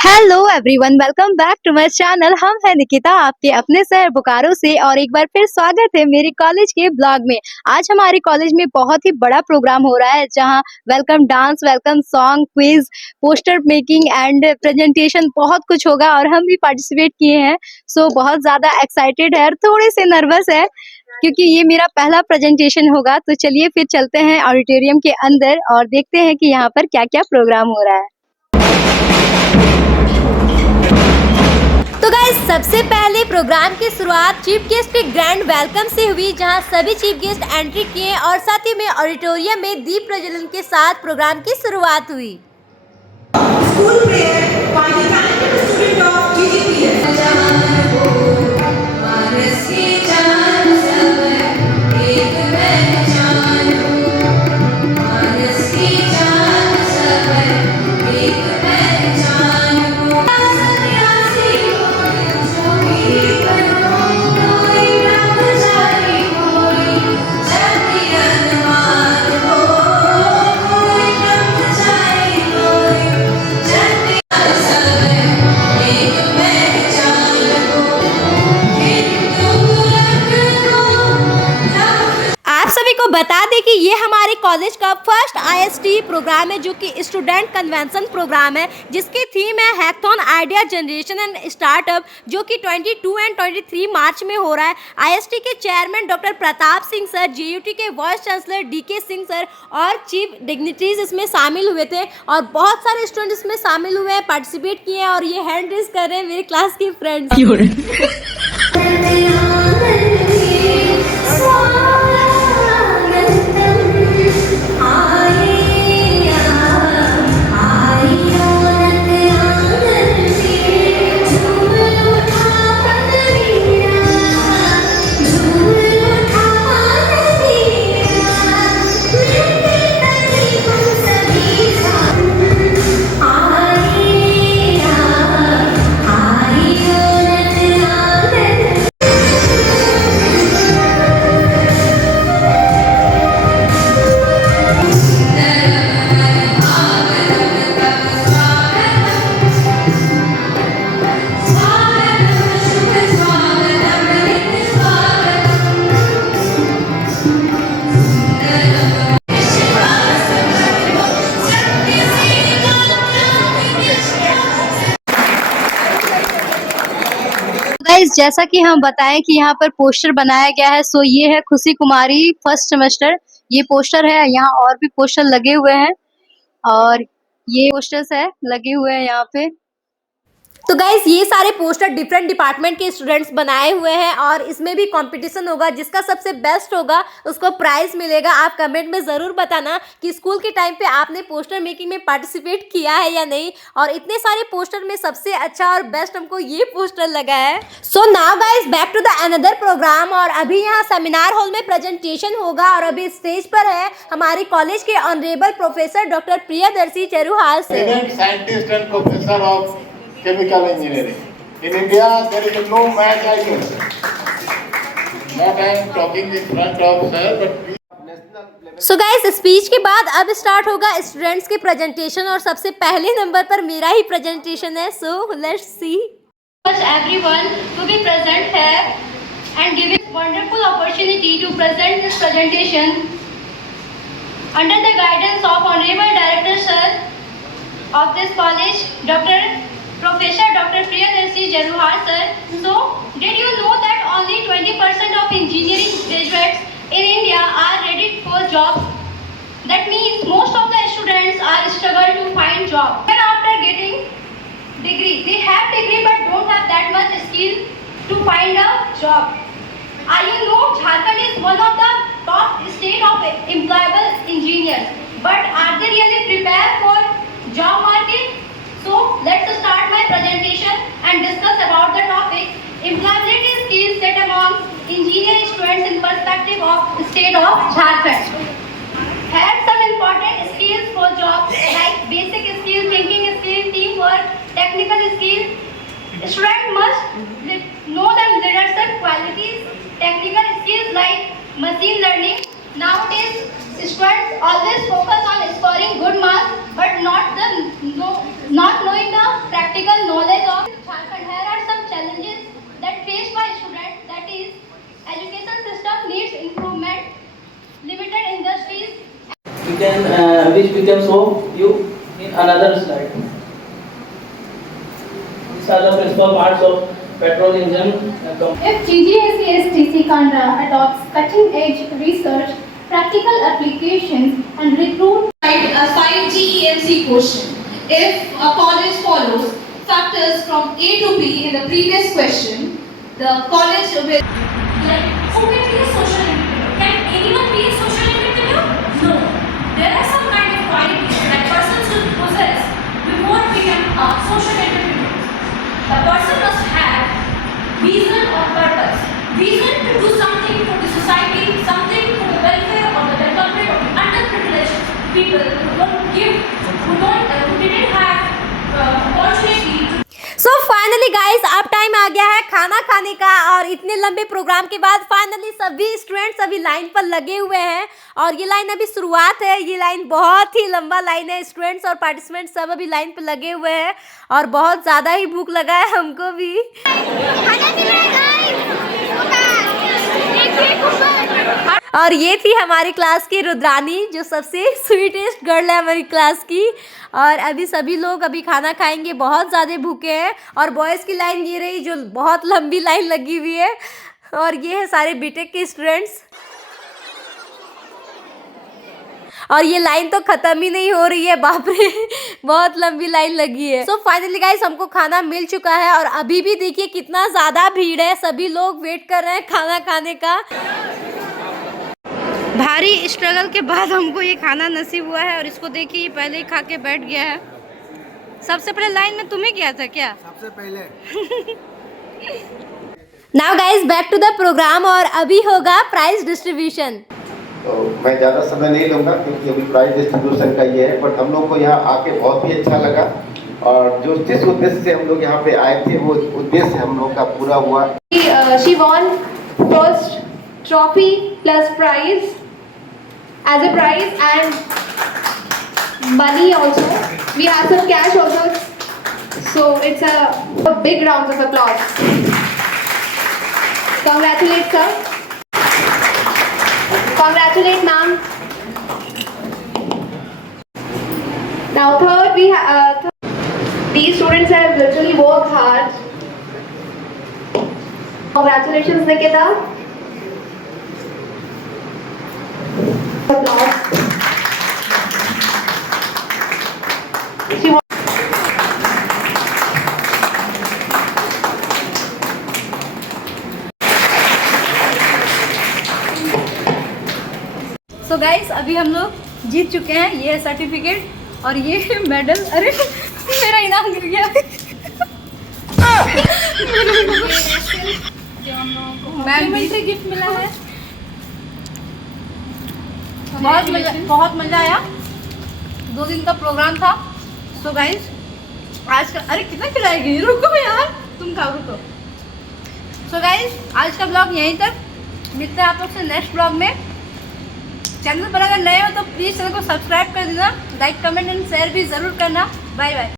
Hello everyone, welcome back to my channel. हम हैं निकिता, आपके अपने शहर बोकारो से, और एक बार फिर स्वागत है मेरे कॉलेज के ब्लॉग में। आज हमारे कॉलेज में बहुत ही बड़ा प्रोग्राम हो रहा है, जहां welcome dance, welcome song, quiz, poster making and presentation बहुत कुछ होगा, और हम भी पार्टिसिपेट किए हैं। सो बहुत ज्यादा एक्साइटेड है और थोड़े से नर्वस है, क्योंकि ये मेरा पहला प्रेजेंटेशन होगा। तो चलिए फिर चलते हैं ऑडिटोरियम के अंदर और देखते हैं कि यहाँ पर क्या क्या प्रोग्राम हो रहा है। तो गाइस, सबसे पहले प्रोग्राम की शुरुआत चीफ गेस्ट के ग्रैंड वेलकम से हुई, जहां सभी चीफ गेस्ट एंट्री किए और साथ ही में ऑडिटोरियम में दीप प्रज्वलन के साथ प्रोग्राम की शुरुआत हुई। School prayer by the talented student of GGPS. बता दें कि ये हमारे कॉलेज का फर्स्ट आईएसटी प्रोग्राम है, जो कि स्टूडेंट कन्वेंशन प्रोग्राम है, जिसकी थीम है hackathon idea generation and startup, जो कि 22 एंड 23 मार्च में हो रहा है। आईएसटी के chairman doctor Pratap Singh sir, JUT के vice chancellor DK Singh sir और चीफ डिग्निटरीज इसमें शामिल हुए थे, और बहुत सारे स्टूडेंट इसमें शामिल हुए हैं, पार्टिसिपेट किए हैं, और ये हैंड रेज कर रहे हैं मेरे क्लास के फ्रेंड्स। गाइस, जैसा कि हम बताएं कि यहाँ पर पोस्टर बनाया गया है, सो ये है खुशी कुमारी फर्स्ट सेमेस्टर। ये पोस्टर है, यहाँ और भी पोस्टर लगे हुए हैं, और ये पोस्टर्स है लगे हुए हैं यहाँ पे। तो गाइज, ये सारे पोस्टर डिफरेंट डिपार्टमेंट के स्टूडेंट्स बनाए हुए हैं, और इसमें भी कंपटीशन होगा। जिसका सबसे बेस्ट होगा उसको प्राइज मिलेगा। आप कमेंट में ज़रूर बताना कि स्कूल के टाइम पे आपने पोस्टर मेकिंग में पार्टिसिपेट किया है या नहीं, और इतने सारे पोस्टर में सबसे अच्छा और बेस्ट हमको ये पोस्टर लगा है। So now guys, back to the another program. और अभी यहाँ सेमिनार हॉल में प्रेजेंटेशन होगा, और अभी स्टेज पर है हमारे कॉलेज के ऑनरेबल प्रोफेसर डॉक्टर प्रियदर्शी चरुहाल से। Scientist and professor of chemical engineering. In India, there is no match I can say. Not I am talking in front of sir, but so guys, speech के बाद अब स्टार्ट होगा स्टूडेंट्स के प्रेजेंटेशन, और सबसे पहले नंबर पर मेरा ही प्रेजेंटेशन है। So let's see. Everyone to be present here and giving wonderful opportunity to present this presentation under the guidance of Honorable Director Sir of this college, Professor Dr. Priyadarshi Jaruhar sir. So, did you know that only 20% of engineering graduates in India are ready for jobs? That means most of the students are struggle to find job. Even after getting degree, they have degree but don't have that much skill to find a job. You know, Jharkhand is one of the top state of employable engineers, but are they really prepared for job market? So let's start my presentation and discuss about the topic employability skills set among engineering students in perspective of state of Jharkhand. Have some important skills for jobs like basic skill, thinking skill, teamwork, technical skills. Student must know the leadership qualities, technical skills like machine learning. Nowadays, students always focus on scoring good marks, but not the not knowing the practical knowledge of Jharkhand. Here are some challenges that faced by students. That is, education system needs improvement, limited industries. We can which we can show you in another slide. These are the principal parts of petrol engine. If GGSESTC Kandra adopts cutting-edge research, practical applications, and recruit A 5 GEMC question. If a college follows factors from A to B in the previous question, the college will... Like, who can be a social entrepreneur? Can anyone be a social entrepreneur? No. There are some kind of qualities that person should possess before become a social entrepreneur. The person must have vision or purpose. Vision to do something for the society, something for the welfare or the development of the underprivileged people who didn't have opportunity to. So finally guys अब टाइम आ गया है खाना खाने का। और इतने लंबे प्रोग्राम के बाद फाइनली सभी स्टूडेंट्स अभी लाइन पर लगे हुए हैं। और ये लाइन अभी शुरुआत है, ये लाइन बहुत ही लंबा लाइन है। स्टूडेंट्स और पार्टिसिपेंट्स सब अभी लाइन पर लगे हुए हैं और बहुत ज़्यादा ही भूख लगा है हमको भी। और ये थी हमारी क्लास की रुद्रानी, जो सबसे स्वीटेस्ट गर्ल है हमारी क्लास की। और अभी सभी लोग अभी खाना खाएंगे, बहुत ज़्यादा भूखे हैं। और बॉयज़ की लाइन ये रही जो बहुत लंबी लाइन लगी हुई है। और ये है सारे बीटेक के स्टूडेंट्स। और ये लाइन तो ख़त्म ही नहीं हो रही है, बाप रे बहुत लंबी लाइन लगी है। सो फाइनली गाइस हमको खाना मिल चुका है और अभी भी देखिए कितना ज़्यादा भीड़ है, सभी लोग वेट कर रहे हैं खाना खाने का। भारी स्ट्रगल के बाद हमको ये खाना नसीब हुआ है। और इसको देखिए ये पहले ही खा के बैठ गया है। सबसे पहले लाइन में तुम्हें किया था क्या? सबसे पहले। Now guys back to the program और अभी होगा प्राइज डिस्ट्रीब्यूशन। तो मैं ज़्यादा समय नहीं लूँगा क्योंकि अभी प्राइज डिस्ट्रीब्यूशन का ये है। बट हम लोग को यहाँ आके बहुत ही अच्छा लगा और जो जिस उद्देश्य से हम लोग यहाँ पे आए थे वो उद्देश्य हम लोग का पूरा हुआ। She won first trophy plus prize as a prize and money also. We have some cash also. So it's a big round of applause. Congratulate sir. Congratulate ma'am. Now third we these students have literally worked hard. Congratulations Nikita. Applause. She won. So guys अभी हम लोग जीत चुके हैं। ये सर्टिफिकेट और ये मेडल। अरे मेरा इनाम गिर गया। कॉम्प्लीमेंट्री गिफ्ट मिला है। बहुत मज़ा आया। 2 दिन का प्रोग्राम था। सो गाइस आज का अरे कितना खिलाएगी, रुको यार तुम खाओ रुको। सो गाइस आज का ब्लॉग यहीं तक, मिलते हैं आप लोग से नेक्स्ट ब्लॉग में। चैनल पर अगर नए हो तो प्लीज़ चैनल को सब्सक्राइब कर देना, लाइक कमेंट एंड शेयर भी ज़रूर करना। Bye bye.